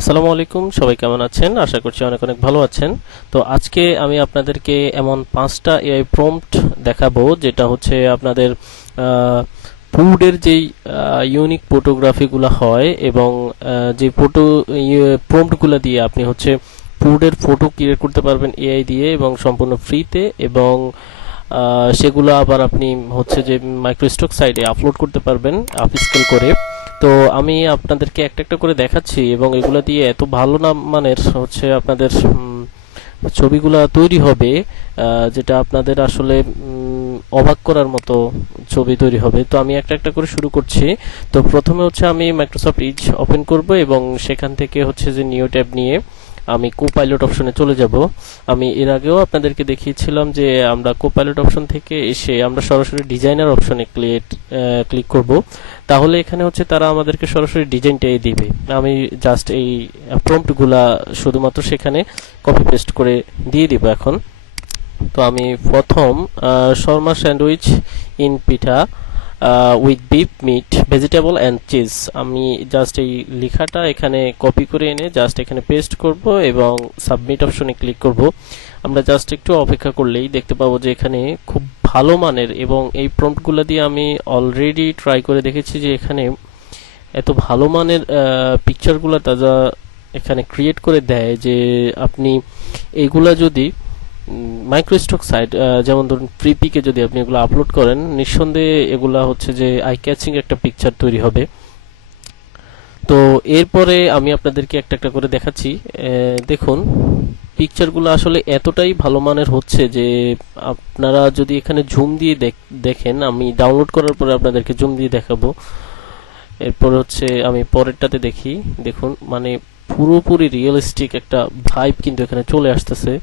আসসালামু আলাইকুম, সবাই কেমন আছেন? আশা করছি অনেক অনেক ভালো আছেন। তো আজকে আমি আপনাদেরকে এমন পাঁচটা এআই প্রম্পট দেখাবো, যেটা হচ্ছে আপনাদের ফুডের যেই ইউনিক ফটোগ্রাফিগুলো হয় এবং যে ফটো প্রম্পটগুলো দিয়ে আপনি হচ্ছে ফুডের ফটো ক্রিয়েট করতে পারবেন এআই দিয়ে এবং সম্পূর্ণ ফ্রিতে এবং সেগুলো আবার আপনি হচ্ছে যে মাইক্রোস্টক সাইটে আপলোড করতে পারবেন, আপস্কেল করে। তো আমি আপনাদেরকে একটা একটা করে দেখাচ্ছি এবং এগুলো দিয়ে এত ভালো না মানের হচ্ছে আপনাদের ছবিগুলা তৈরি হবে যেটা আপনাদের আসলে অবাক করার মতো ছবি তৈরি হবে। তো আমি একটা একটা করে শুরু করছি। তো প্রথমে হচ্ছে আমি মাইক্রোসফট ইজ ওপেন করব এবং সেখান থেকে হচ্ছে যে নিউ ট্যাব নিয়ে আমি কো পাইলট অপশনে চলে যাব। আমি এর আগেও আপনাদেরকে দেখিয়েছিলাম যে আমরা কো পাইলট অপশন থেকে এসে আমরা সরাসরি ডিজাইনার অপশনে ক্লিক ক্লিক করব। তাহলে এখানে হচ্ছে তারা আমাদেরকে সরাসরি ডিজাইনটাই দিবে। আমি জাস্ট এই প্রম্পটগুলা শুধুমাত্র সেখানে কপি পেস্ট করে দিয়ে দিব এখন। তো আমি প্রথম shawarma sandwich in pita with beef meat vegetable and cheese আমি জাস্ট এই লেখাটা এখানে কপি করে এনে জাস্ট এখানে পেস্ট করব এবং সাবমিট অপশনে ক্লিক করব। আমরা জাস্ট একটু অপেক্ষা করলেই দেখতে পাবো যে এখানে খুব ভালো মানের এবং এই প্রম্পটগুলো দিয়ে আমি অলরেডি ট্রাই করে দেখেছি যে এখানে এত ভালো মানের পিকচারগুলো তাজা এখানে ক্রিয়েট করে দেয় যে আপনি এইগুলা যদি মাইক্রোস্টক সাইট যেমন ধরুন প্রিপিকে যদি আপনি এগুলো আপলোড করেন, নিঃসন্দেহে এগুলা হচ্ছে যে আই ক্যাচিং একটা পিকচার তৈরি হবে। তো এরপরে আমি আপনাদেরকে একটা একটা করে দেখাচ্ছি। দেখুন পিকচারগুলো আসলে এতটাই ভালো মানের হচ্ছে যে আপনারা যদি এখানে জুম দিয়ে দেখ- দেখেন, আমি ডাউনলোড করার পরে আপনাদেরকে জুম দিয়ে দেখাবো। এরপর হচ্ছে আমি পরেরটাতে দেখি। দেখুন মানে পুরোপুরি রিয়েলিস্টিক একটা ভাইব কিন্তু এখানে চলে আসতেছে।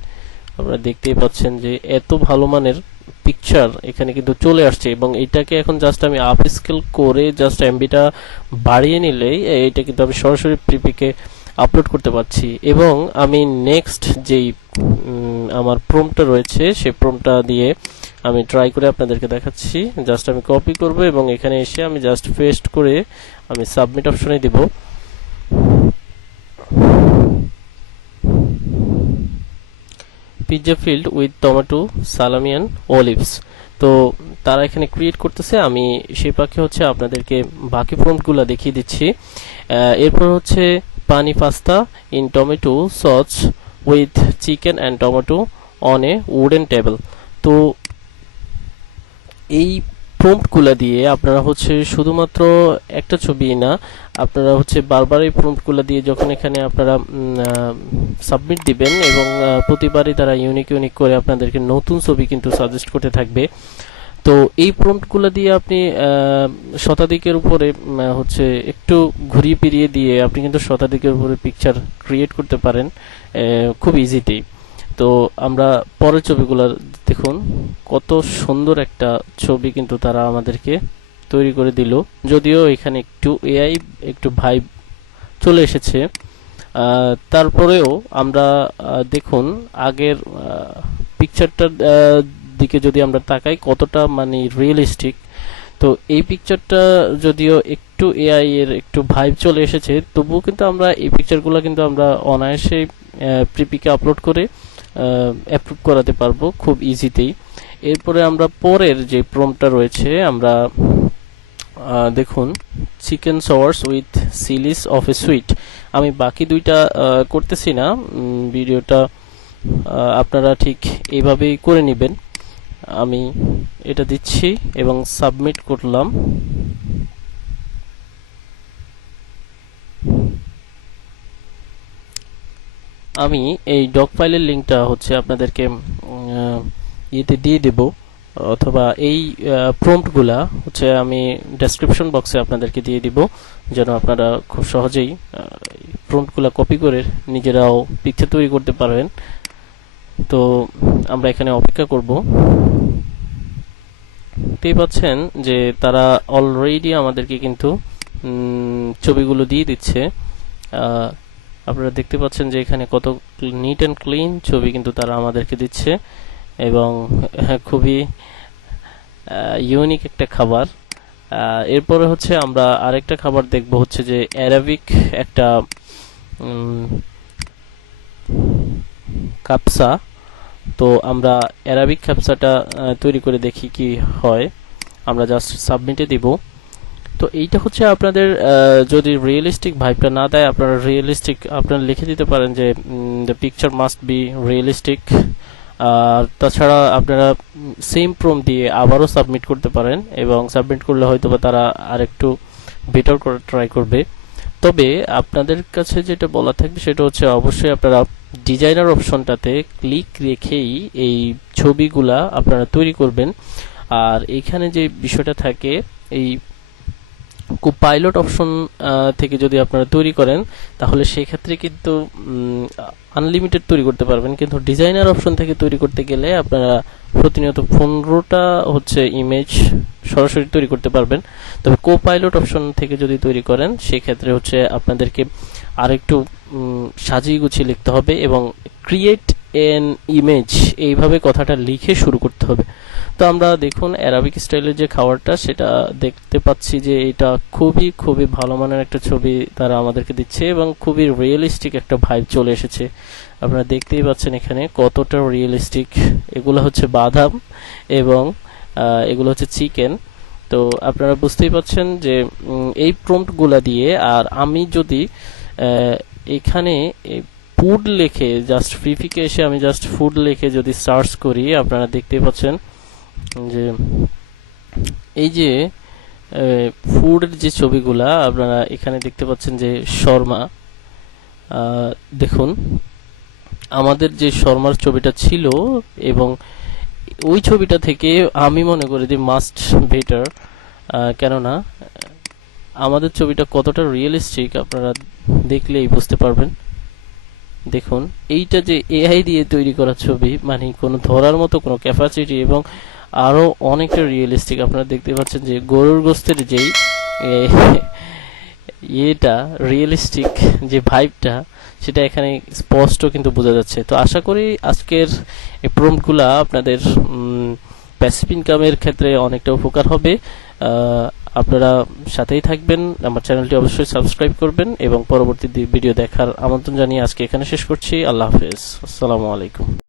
আপনারা দেখতেই পাচ্ছেন যে এত ভালো মানের পিকচার এখানে কিন্তু চলে আসছে এবং এটাকে এখন জাস্ট আমি আপ স্কেল করে জাস্ট এমবিটা বাড়িয়ে নিলেই এটা কিন্তু আমি সরাসরি প্রিপিকে আপলোড করতে পারছি। এবং আমি নেক্সট যেই আমার প্রোমটা রয়েছে, সেই প্রোমটা দিয়ে আমি ট্রাই করে আপনাদেরকে দেখাচ্ছি। জাস্ট আমি কপি করব এবং এখানে এসে আমি জাস্ট পেস্ট করে আমি সাবমিট অপশনে দিব। Pizza filled with tomato salami and olives তো তারা এখানে ক্রিয়েট করতেছে। আমি সেই পাখি হচ্ছে আপনাদেরকে বাকি প্রম্পটগুলো দেখিয়ে দিচ্ছি। এরপর হচ্ছে penne pasta in tomato sauce with chicken and tomato on a wooden table তো এই প্রম্পটগুলো দিয়ে আপনারা হচ্ছে শুধুমাত্র একটা ছবি না, আপনারা হচ্ছে বারবার এই প্রম্পটগুলো দিয়ে যখন এখানে আপনারা সাবমিট দিবেন এবং প্রতিবারই তারা ইউনিক ইউনিক করে আপনাদেরকে নতুন ছবি কিন্তু সাজেস্ট করতে থাকবে। তো এই প্রম্পটগুলো দিয়ে আপনি শতাধিকের উপরে হচ্ছে একটু ঘুরিয়ে ফিরিয়ে দিয়ে আপনি কিন্তু শতাধিকের উপরে পিকচার ক্রিয়েট করতে পারেন খুব ইজিতেই তো আমরা পরের ছবিগুলো দেখুন, কত সুন্দর একটা ছবি কিন্তু তারা আমাদেরকে তৈরি করে দিল। যদিও এখানে একটু এআই একটু ভাইব চলে এসেছে। তারপরেও আমরা দেখুন, আগের পিকচারটার দিকে যদি আমরা তাকাই, কতটা মানে রিয়েলিস্টিক তো এই পিকচারটা যদিও একটু এআই এর একটু ভাইব চলে এসেছে, তবুও কিন্তু আমরা এই পিকচারগুলো কিন্তু আমরা অনায়াসে প্রিপিকে আপলোড করে অ্যাপ্রুভ করাতে পারব খুব ইজিতেই এরপরে আমরা পরের যে প্রমটা রয়েছে, আমরা দেখুন chicken skewers with slices of a sweet আমি বাকি দুইটা করতেছি না। ভিডিওটা আপনারা ঠিক এইভাবেই করে নেবেন। আমি এটা দিচ্ছি এবং সাবমিট করলাম। আমি এই ডক ফাইলের লিঙ্কটা হচ্ছে আপনাদেরকে ইয়েতে দিয়ে দেব, অথবা এই প্রম্পটগুলা হচ্ছে আমি ডেসক্রিপশন বক্সে আপনাদেরকে দিয়ে দিব, যেন আপনারা খুব সহজেই প্রম্পটগুলা কপি করে নিজেরাও পিকচার তৈরি করতে পারবেন। তো আমরা এখানে অপেক্ষা করব। দেখতেই পাচ্ছেন যে তারা অলরেডি আমাদেরকে কিন্তু ছবিগুলো দিয়ে দিচ্ছে। আপনারা দেখতে পাচ্ছেন যে এখানে কত নিট অ্যান্ড ক্লিন ছবি কিন্তু তারা আমাদেরকে দিচ্ছে এবং হ্যাঁ, খুবই ইউনিক একটা খাবার। এরপরে হচ্ছে আমরা আরেকটা খাবার দেখব হচ্ছে যে অ্যারাবিক একটা কাপসা তো আমরা অ্যারাবিক ক্যাপসাটা তৈরি করে দেখি কি হয়। আমরা জাস্ট সাবমিটে দিব। তো এইটা হচ্ছে আপনাদের যদি রিয়েলিস্টিক ভাইবটা না দেয়, আপনারা রিয়েলিস্টিক আপনারা লিখে দিতে পারেন যে the picture must be realistic আর তাছাড়া আপনারা সেম প্রম দিয়ে আবারও সাবমিট করতে পারেন, এবং সাবমিট করলে হয়তো বা তারা আরেকটু বেটার করে ট্রাই করবে। তবে আপনাদের কাছে যেটা বলা থাকবে সেটা হচ্ছে, অবশ্যই আপনারা ডিজাইনার অপশনটাতে ক্লিক রেখেই এই ছবিগুলা আপনারা তৈরি করবেন। আর এইখানে যে বিষয়টা থাকে, এই পাইলট অপশন থেকে যদি আপনারা তৈরি করেন, তাহলে সেই ক্ষেত্রে কিন্তু আনলিমিটেড তৈরি করতে পারবেন। কিন্তু ডিজাইনার অপশন থেকে তৈরি করতে গেলে আপনারা প্রতিনিয়ত পনেরোটা হচ্ছে ইমেজ সরাসরি তৈরি করতে পারবেন। তবে কো পাইলট অপশন থেকে যদি তৈরি করেন, সেক্ষেত্রে হচ্ছে আপনাদেরকে আরেকটু সাজিয়ে গুছিয়ে লিখতে হবে এবং ক্রিয়েট এন ইমেজ এইভাবে কথাটা লিখে শুরু করতে হবে। তো আমরা দেখুন অ্যারাবিক স্টাইলের যে খাবারটা, সেটা দেখতে পাচ্ছি যে এটা খুবই খুবই ভালো মানের একটা ছবি তারা আমাদেরকে দিচ্ছে এবং খুবই রিয়েলিস্টিক একটা ভাইব চলে এসেছে। আপনারা দেখতেই পাচ্ছেন এখানে কতটা রিয়েলিস্টিক এগুলো হচ্ছে বাদাম এবং এগুলো হচ্ছে চিকেন। তো আপনারা বুঝতেই পাচ্ছেন যে এই প্রম্পটগুলা দিয়ে, আর আমি যদি এখানে ফুড লিখে জাস্ট ফ্রিফিকে এসে আমি জাস্ট ফুড লিখে যদি সার্চ করি, আপনারা দেখতেই পাচ্ছেন যে, এই যে ফুডের যে ছবিগুলা, আপনারা এখানে দেখতে পাচ্ছেন যে শর্মা দেখুন, আমাদের যে শর্মার ছবিটা ছিল এবং ওই ছবিটা থেকে আমি মনে করি যে মাস্ট বেটার কেননা, আমাদের ছবিটা কতটা রিয়েলিস্টিক আপনারা দেখলেই বুঝতে পারবেন। দেখুন, এইটা যে এআই দিয়ে তৈরি করা ছবি মানে কোনো ধরার মতো কোনো ক্যাপাসিটি এবং আরও অনেকটা রিয়েলিস্টিক আপনারা দেখতে পাচ্ছেন যে গরুর গোস্তের যেই ইয়েটা রিয়েলিস্টিক যে ভাইবটা সেটা এখানে স্পষ্ট কিন্তু বোঝা যাচ্ছে। তো আশা করি আজকের এই প্রম্পটগুলা আপনাদের প্যাসিভ ইনকামের ক্ষেত্রে অনেকটা উপকার হবে। আপনারা সাথেই থাকবেন। আমার চ্যানেলটি অবশ্যই সাবস্ক্রাইব করবেন এবং পরবর্তী ভিডিও দেখার আমন্ত্রণ জানিয়ে আজকে এখানে শেষ করছি। আল্লাহ হাফেজ। আসসালামু আলাইকুম।